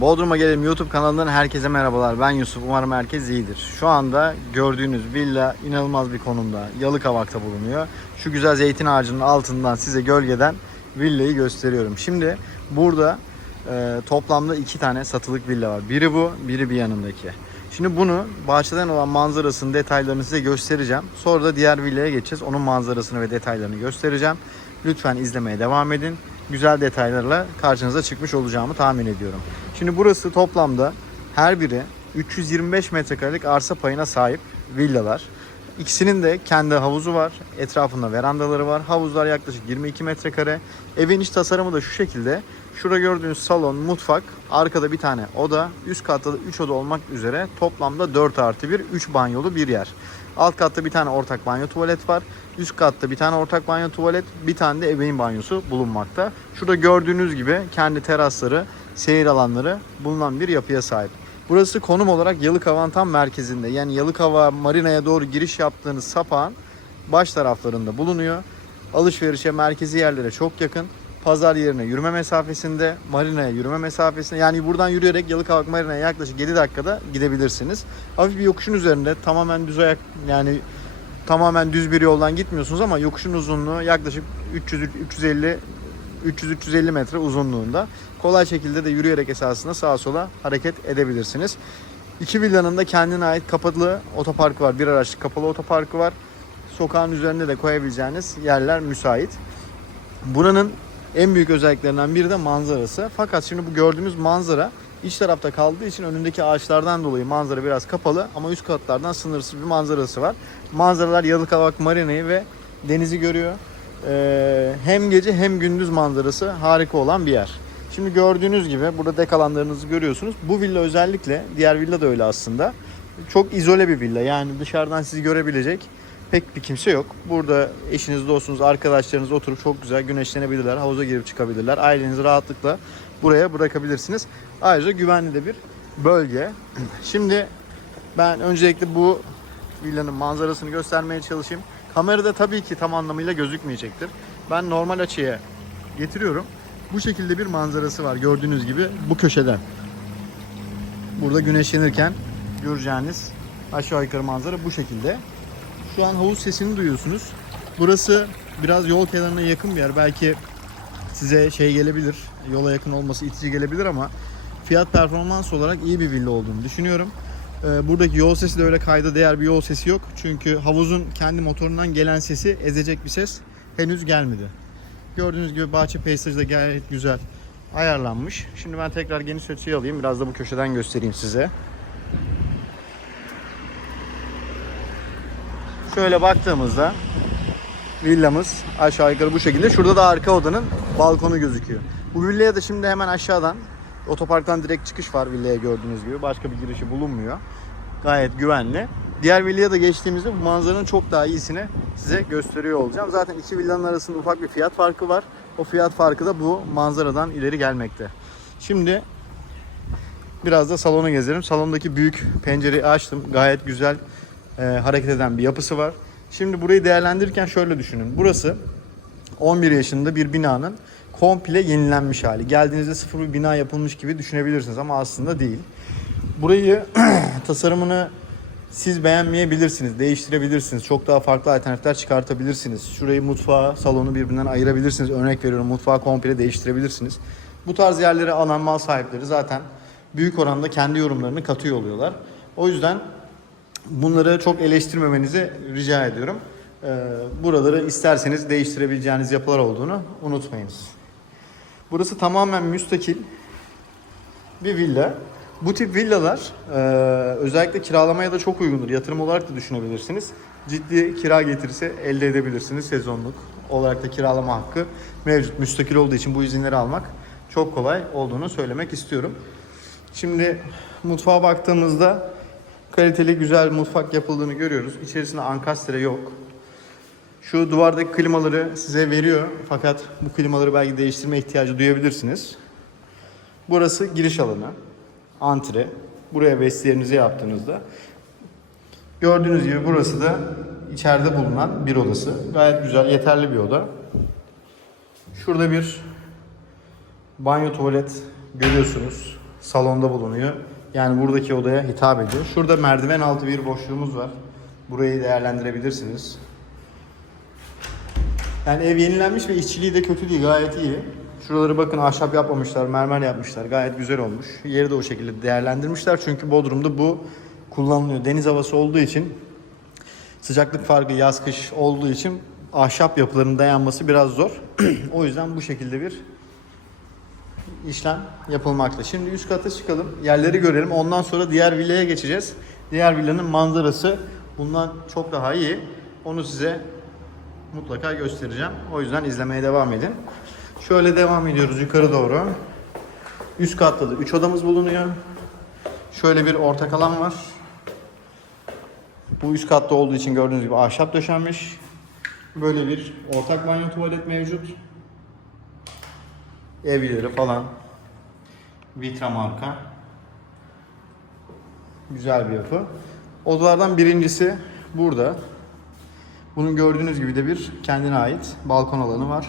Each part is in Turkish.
Bodrum'a Gelelim YouTube kanalından herkese merhabalar. Ben Yusuf. Umarım herkes iyidir. Şu anda gördüğünüz villa inanılmaz bir konumda. Yalıkavak'ta bulunuyor. Şu güzel zeytin ağacının altından size gölgeden villayı gösteriyorum. Şimdi burada e, toplamda iki tane satılık villa var. Biri bu, biri bir yanındaki. Şimdi bunu bahçeden olan manzarasının detaylarını size göstereceğim. Sonra da diğer villaya geçeceğiz. Onun manzarasını ve detaylarını göstereceğim. Lütfen izlemeye devam edin. Güzel detaylarla karşınıza çıkmış olacağımı tahmin ediyorum. Şimdi burası toplamda her biri 325 metrekarelik arsa payına sahip villalar. İkisinin de kendi havuzu var. Etrafında verandaları var. Havuzlar yaklaşık 22 metrekare. Evin iç tasarımı da şu şekilde. Şurada gördüğünüz salon, mutfak, arkada bir tane oda, üst katta da 3 oda olmak üzere toplamda 4 artı 1, 3 banyolu bir yer. Alt katta bir tane ortak banyo tuvalet var. Üst katta bir tane ortak banyo tuvalet, bir tane de ebeveyn banyosu bulunmakta. Şurada gördüğünüz gibi kendi terasları, seyir alanları bulunan bir yapıya sahip. Burası konum olarak Yalıkavak'ın tam merkezinde. Yani Yalıkavak marinaya doğru giriş yaptığınız sapağın baş taraflarında bulunuyor. Alışverişe, merkezi yerlere çok yakın. Pazar yerine yürüme mesafesinde, marinaya yürüme mesafesinde. Yani buradan yürüyerek Yalıkavak marinaya yaklaşık 7 dakikada gidebilirsiniz. Hafif bir yokuşun üzerinde tamamen düz ayak yani tamamen düz bir yoldan gitmiyorsunuz ama yokuşun uzunluğu yaklaşık 300 350 300-350 metre uzunluğunda. Kolay şekilde de yürüyerek esasında sağa sola hareket edebilirsiniz. İki villanın da kendine ait kapalı otoparkı var. Bir araçlı kapalı otoparkı var. Sokağın üzerinde de koyabileceğiniz yerler müsait. Buranın en büyük özelliklerinden biri de manzarası. Fakat şimdi bu gördüğümüz manzara iç tarafta kaldığı için önündeki ağaçlardan dolayı manzara biraz kapalı ama üst katlardan sınırsız bir manzarası var. Manzaralar Yalıkavak Marina'yı ve denizi görüyor. Ee, hem gece hem gündüz manzarası harika olan bir yer. Şimdi gördüğünüz gibi burada dek alanlarınızı görüyorsunuz. Bu villa özellikle, diğer villa da öyle aslında. Çok izole bir villa. Yani dışarıdan sizi görebilecek pek bir kimse yok. Burada eşiniz, dostunuz, arkadaşlarınız oturup çok güzel güneşlenebilirler. Havuza girip çıkabilirler. Ailenizi rahatlıkla buraya bırakabilirsiniz. Ayrıca güvenli de bir bölge. Şimdi ben öncelikle bu villanın manzarasını göstermeye çalışayım. Kamerada tabii ki tam anlamıyla gözükmeyecektir. Ben normal açıya getiriyorum. Bu şekilde bir manzarası var gördüğünüz gibi bu köşeden. Burada güneşlenirken göreceğiniz aşağı yukarı manzara bu şekilde. Şu an havuz sesini duyuyorsunuz. Burası biraz yol kenarına yakın bir yer. Belki size şey gelebilir, yola yakın olması itici gelebilir ama fiyat performans olarak iyi bir villa olduğunu düşünüyorum. Ee, Buradaki yol sesi de öyle kayda değer bir yol sesi yok. Çünkü havuzun kendi motorundan gelen sesi ezecek bir ses henüz gelmedi. Gördüğünüz gibi bahçe peyzajı da gayet güzel ayarlanmış. Şimdi ben tekrar geniş açıyı alayım. Biraz da bu köşeden göstereyim size. Şöyle baktığımızda villamız aşağı yukarı bu şekilde. Şurada da arka odanın balkonu gözüküyor. Bu villaya da şimdi hemen aşağıdan otoparktan direkt çıkış var villaya gördüğünüz gibi. Başka bir girişi bulunmuyor. Gayet güvenli. Diğer villaya da geçtiğimizde bu manzaranın çok daha iyisini size gösteriyor olacağım. Zaten iki villanın arasında ufak bir fiyat farkı var. O fiyat farkı da bu manzaradan ileri gelmekte. Şimdi biraz da salonu gezelim. Salondaki büyük pencereyi açtım. Gayet güzel e, hareket eden bir yapısı var. Şimdi burayı değerlendirirken şöyle düşünün. Burası 11 yaşında bir binanın komple yenilenmiş hali. Geldiğinizde sıfır bir bina yapılmış gibi düşünebilirsiniz ama aslında değil. Burayı tasarımını siz beğenmeyebilirsiniz, değiştirebilirsiniz. Çok daha farklı alternatifler çıkartabilirsiniz. Şurayı mutfağı, salonu birbirinden ayırabilirsiniz. Örnek veriyorum mutfağı komple değiştirebilirsiniz. Bu tarz yerleri alan mal sahipleri zaten büyük oranda kendi yorumlarını katıyor oluyorlar. O yüzden bunları çok eleştirmemenizi rica ediyorum. Ee, Buraları isterseniz değiştirebileceğiniz yapılar olduğunu unutmayınız. Burası tamamen müstakil bir villa. Bu tip villalar e, özellikle kiralamaya da çok uygundur. Yatırım olarak da düşünebilirsiniz. Ciddi kira getirisi elde edebilirsiniz sezonluk olarak da kiralama hakkı mevcut. Müstakil olduğu için bu izinleri almak çok kolay olduğunu söylemek istiyorum. Şimdi mutfağa baktığımızda kaliteli güzel mutfak yapıldığını görüyoruz. İçerisinde ankastre yok. Şu duvardaki klimaları size veriyor fakat bu klimaları belki değiştirme ihtiyacı duyabilirsiniz. Burası giriş alanı, antre. Buraya vestiyerinizi yaptığınızda gördüğünüz gibi burası da içeride bulunan bir odası. Gayet güzel, yeterli bir oda. Şurada bir banyo tuvalet görüyorsunuz. salonda bulunuyor. Yani buradaki odaya hitap ediyor. Şurada merdiven altı bir boşluğumuz var. Burayı değerlendirebilirsiniz. Yani ev yenilenmiş ve işçiliği de kötü değil gayet iyi. Şuraları bakın ahşap yapmamışlar, mermer yapmışlar. Gayet güzel olmuş. Yeri de o şekilde değerlendirmişler. Çünkü Bodrum'da bu kullanılıyor. Deniz havası olduğu için sıcaklık farkı yaz kış olduğu için ahşap yapılarının dayanması biraz zor. o yüzden bu şekilde bir işlem yapılmakta. Şimdi üst kata çıkalım, yerleri görelim. Ondan sonra diğer villaya geçeceğiz. Diğer villanın manzarası bundan çok daha iyi. Onu size mutlaka göstereceğim. O yüzden izlemeye devam edin. Şöyle devam ediyoruz yukarı doğru. Üst katta da 3 odamız bulunuyor. Şöyle bir ortak alan var. Bu üst katta olduğu için gördüğünüz gibi ahşap döşenmiş. Böyle bir ortak banyo tuvalet mevcut. Evleri falan. Vitra marka. Güzel bir yapı. Odalardan birincisi burada. Bunun gördüğünüz gibi de bir kendine ait balkon alanı var.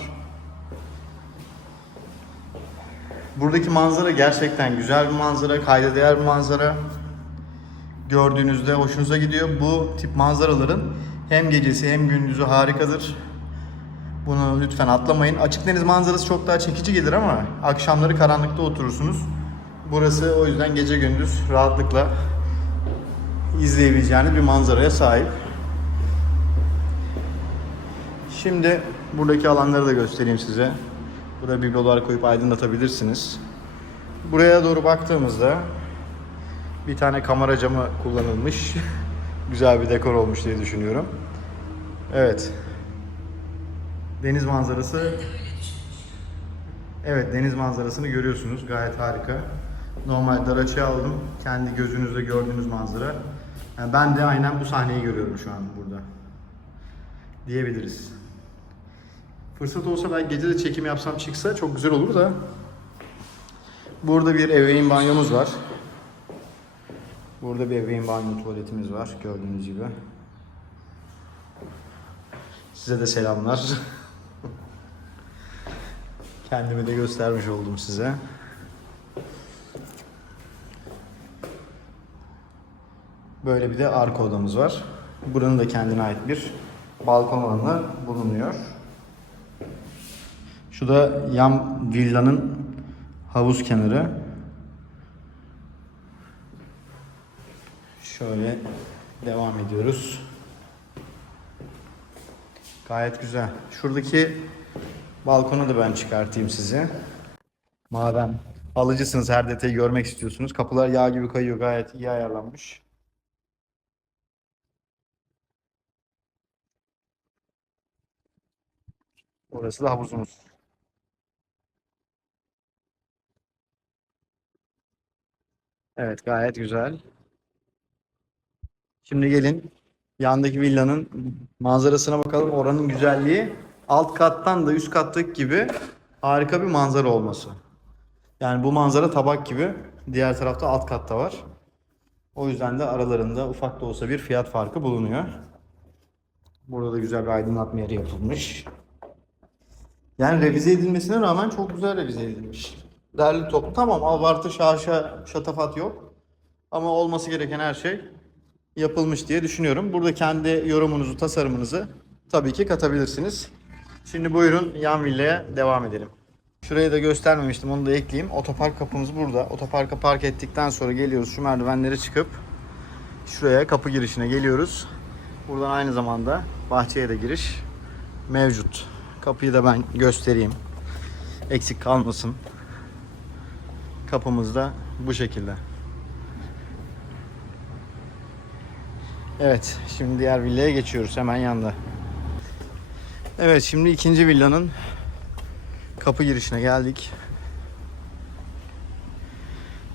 Buradaki manzara gerçekten güzel bir manzara, kayda değer bir manzara. Gördüğünüzde hoşunuza gidiyor. Bu tip manzaraların hem gecesi hem gündüzü harikadır. Bunu lütfen atlamayın. Açık deniz manzarası çok daha çekici gelir ama akşamları karanlıkta oturursunuz. Burası o yüzden gece gündüz rahatlıkla izleyebileceğiniz bir manzaraya sahip. Şimdi buradaki alanları da göstereyim size. Buraya biblolar koyup aydınlatabilirsiniz. Buraya doğru baktığımızda bir tane kamera camı kullanılmış. Güzel bir dekor olmuş diye düşünüyorum. Evet. Deniz manzarası. Evet deniz manzarasını görüyorsunuz. Gayet harika. Normal dar aldım. Kendi gözünüzle gördüğünüz manzara. Yani ben de aynen bu sahneyi görüyorum şu an burada. Diyebiliriz. Fırsat olsa belki gece de çekim yapsam çıksa çok güzel olur da. Burada bir ebeveyn banyomuz var. Burada bir ebeveyn banyo tuvaletimiz var gördüğünüz gibi. Size de selamlar. Kendimi de göstermiş oldum size. Böyle bir de arka odamız var. Buranın da kendine ait bir balkon alanı bulunuyor. Şu da yan villanın havuz kenarı. Şöyle devam ediyoruz. Gayet güzel. Şuradaki balkonu da ben çıkartayım size. Madem alıcısınız her detayı görmek istiyorsunuz. Kapılar yağ gibi kayıyor. Gayet iyi ayarlanmış. Orası da havuzumuz. Evet gayet güzel. Şimdi gelin yandaki villanın manzarasına bakalım. Oranın güzelliği alt kattan da üst kattaki gibi harika bir manzara olması. Yani bu manzara tabak gibi. Diğer tarafta alt katta var. O yüzden de aralarında ufak da olsa bir fiyat farkı bulunuyor. Burada da güzel bir aydınlatma yeri yapılmış. Yani revize edilmesine rağmen çok güzel revize edilmiş. Derli toplu tamam abartı şaşa şatafat yok. Ama olması gereken her şey yapılmış diye düşünüyorum. Burada kendi yorumunuzu, tasarımınızı tabii ki katabilirsiniz. Şimdi buyurun yan villaya devam edelim. Şurayı da göstermemiştim onu da ekleyeyim. Otopark kapımız burada. Otoparka park ettikten sonra geliyoruz şu merdivenleri çıkıp şuraya kapı girişine geliyoruz. Buradan aynı zamanda bahçeye de giriş mevcut. Kapıyı da ben göstereyim. Eksik kalmasın. Kapımız da bu şekilde. Evet, şimdi diğer villaya geçiyoruz hemen yanda. Evet, şimdi ikinci villanın kapı girişine geldik.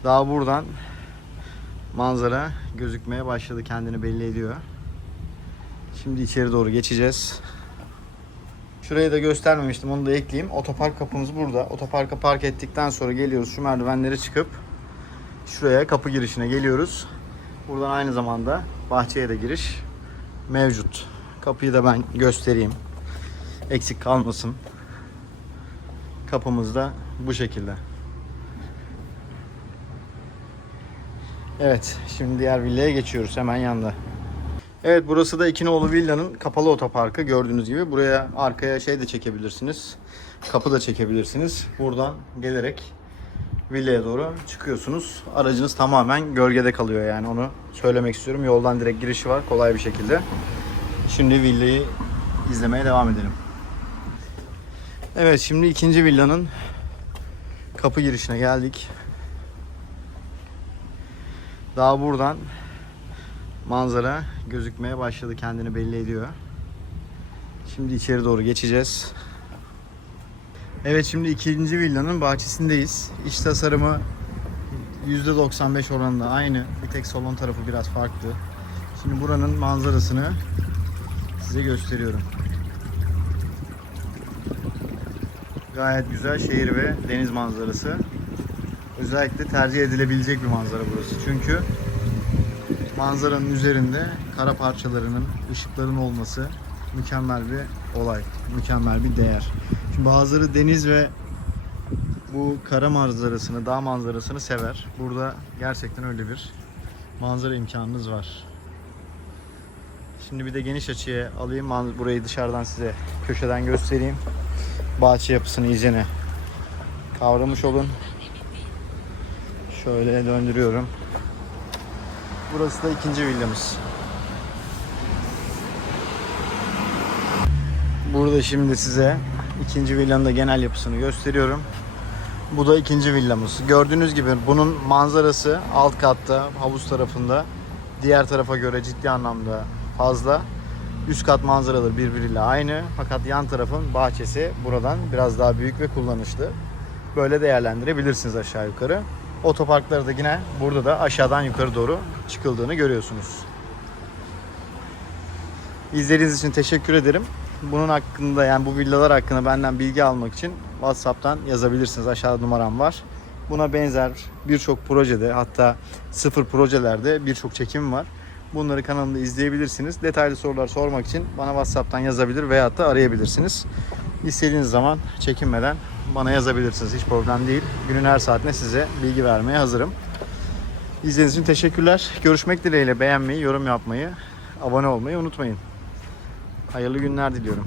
Daha buradan manzara gözükmeye başladı, kendini belli ediyor. Şimdi içeri doğru geçeceğiz. Şurayı da göstermemiştim, onu da ekleyeyim. Otopark kapımız burada. Otoparka park ettikten sonra geliyoruz şu merdivenleri çıkıp şuraya kapı girişine geliyoruz. Buradan aynı zamanda bahçeye de giriş mevcut. Kapıyı da ben göstereyim. Eksik kalmasın. Kapımız da bu şekilde. Evet, şimdi diğer villaya geçiyoruz hemen yanında. Evet, burası da İkinoğlu Villa'nın kapalı otoparkı gördüğünüz gibi. Buraya arkaya şey de çekebilirsiniz. Kapı da çekebilirsiniz. Buradan gelerek villaya doğru çıkıyorsunuz. Aracınız tamamen gölgede kalıyor yani onu söylemek istiyorum. Yoldan direkt girişi var kolay bir şekilde. Şimdi villayı izlemeye devam edelim. Evet, şimdi ikinci villanın kapı girişine geldik. Daha buradan manzara gözükmeye başladı. Kendini belli ediyor. Şimdi içeri doğru geçeceğiz. Evet şimdi ikinci villanın bahçesindeyiz. İç tasarımı %95 oranında aynı. Bir tek salon tarafı biraz farklı. Şimdi buranın manzarasını size gösteriyorum. Gayet güzel şehir ve deniz manzarası. Özellikle tercih edilebilecek bir manzara burası. Çünkü manzaranın üzerinde kara parçalarının, ışıkların olması mükemmel bir olay, mükemmel bir değer. Şimdi bazıları deniz ve bu kara manzarasını, dağ manzarasını sever. Burada gerçekten öyle bir manzara imkanınız var. Şimdi bir de geniş açıya alayım. Burayı dışarıdan size köşeden göstereyim. Bahçe yapısını iyicene kavramış olun. Şöyle döndürüyorum. Burası da ikinci villamız. Burada şimdi size ikinci villanın da genel yapısını gösteriyorum. Bu da ikinci villamız. Gördüğünüz gibi bunun manzarası alt katta havuz tarafında diğer tarafa göre ciddi anlamda fazla. Üst kat manzaraları birbiriyle aynı fakat yan tarafın bahçesi buradan biraz daha büyük ve kullanışlı. Böyle değerlendirebilirsiniz aşağı yukarı. Otoparkları da yine burada da aşağıdan yukarı doğru çıkıldığını görüyorsunuz. İzlediğiniz için teşekkür ederim. Bunun hakkında yani bu villalar hakkında benden bilgi almak için WhatsApp'tan yazabilirsiniz. Aşağıda numaram var. Buna benzer birçok projede hatta sıfır projelerde birçok çekim var. Bunları kanalımda izleyebilirsiniz. Detaylı sorular sormak için bana WhatsApp'tan yazabilir veyahut da arayabilirsiniz. İstediğiniz zaman çekinmeden bana yazabilirsiniz. Hiç problem değil. Günün her saatine size bilgi vermeye hazırım. İzlediğiniz için teşekkürler. Görüşmek dileğiyle beğenmeyi, yorum yapmayı, abone olmayı unutmayın. Hayırlı günler diliyorum.